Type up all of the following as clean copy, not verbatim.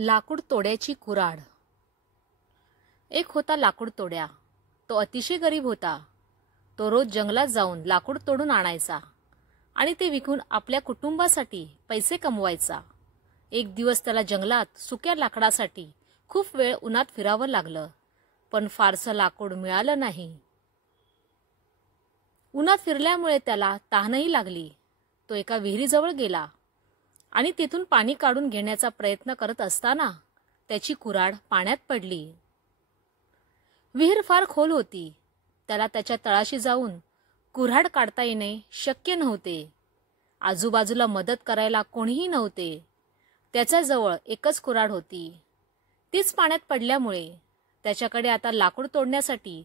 लाकूड तोड्याची कुऱ्हाड. एक होता लाकूड तोड्या. तो अतिशय गरीब होता. तो रोज जंगलात जाऊन लाकूड तोडून आणायचा आणि ते विकून आपल्या कुटुंबासाठी पैसे कमवायचा. एक दिवस त्याला जंगलात सुक्या लाकडासाठी खूप वेळ उन्हात फिरावं लागलं, पण फारसं लाकूड मिळालं नाही. उन्हात फिरल्यामुळे त्याला तहानही लागली. तो एका विहिरीजवळ गेला आणि तिथून पाणी काढून घेण्याचा प्रयत्न करत असताना त्याची कुऱ्हाड पाण्यात पडली. विहीर फार खोल होती. त्याला त्याच्या तळाशी जाऊन कुऱ्हाड काढता येणे शक्य नव्हते. आजूबाजूला मदत करायला कोणीही नव्हते. त्याच्याजवळ एकच कुऱ्हाड होती. तीच पाण्यात पडल्यामुळे त्याच्याकडे आता लाकूड तोडण्यासाठी,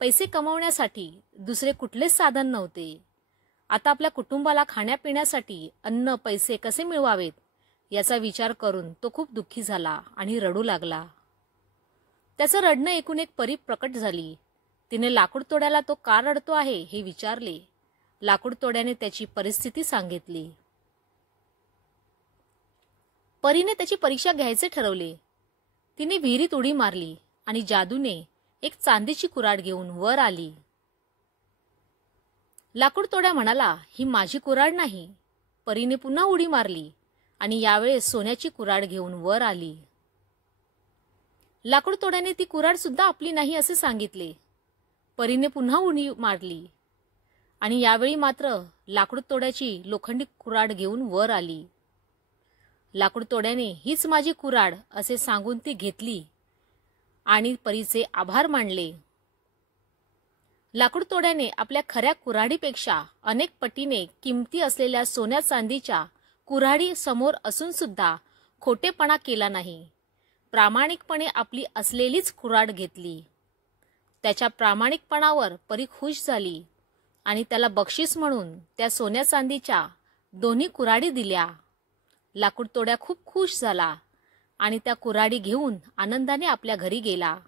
पैसे कमवण्यासाठी दुसरे कुठलेच साधन नव्हते. आता आपल्या कुटुंबाला खाण्यापिण्यासाठी अन्न पैसे कसे मिळवावेत याचा विचार करून तो खूप दुःखी झाला आणि रडू लागला. त्याचं रडणं ऐकून एक परी प्रकट झाली. तिने लाकूड तोड्याला तो का रडतो आहे हे विचारले. लाकूड तोड्याने त्याची परिस्थिती सांगितली. परीने त्याची परीक्षा घ्यायचे ठरवले. तिने विहिरीत उडी मारली आणि जादूने एक चांदीची कुऱ्हाड घेऊन वर आली. लाकूड तोड्या म्हणाला, ही माझी कुऱ्हाड नाही. परीने पुन्हा उडी मारली आणि यावेळेस सोन्याची कुऱ्हाड घेऊन वर आली. लाकूड तोड्याने ती कुऱ्हाड सुद्धा आपली नाही असे सांगितले. परीने पुन्हा उडी मारली आणि यावेळी मात्र लाकूड तोड्याची लोखंडी कुऱ्हाड घेऊन वर आली. लाकूड तोड्याने हीच माझी कुऱ्हाड असे सांगून ती घेतली आणि परीचे आभार मानले. लाकूड तोड्याने आपल्या खऱ्या कुऱ्हाडीपेक्षा अनेक पटीने किमती असलेल्या सोन्या चांदीच्या कुऱ्हाडी समोर असून सुद्धा खोटेपणा केला नाही. प्रामाणिकपणे आपली असलेलीच कुऱ्हाड घेतली. त्याच्या प्रामाणिकपणावर परी खुश झाली आणि त्याला बक्षीस म्हणून त्या सोन्या चांदीच्या दोन्ही कुऱ्हाडी दिल्या. लाकूड तोड्या खूप खुश झाला आणि त्या कुऱ्हाडी घेऊन आनंदाने आपल्या घरी गेला.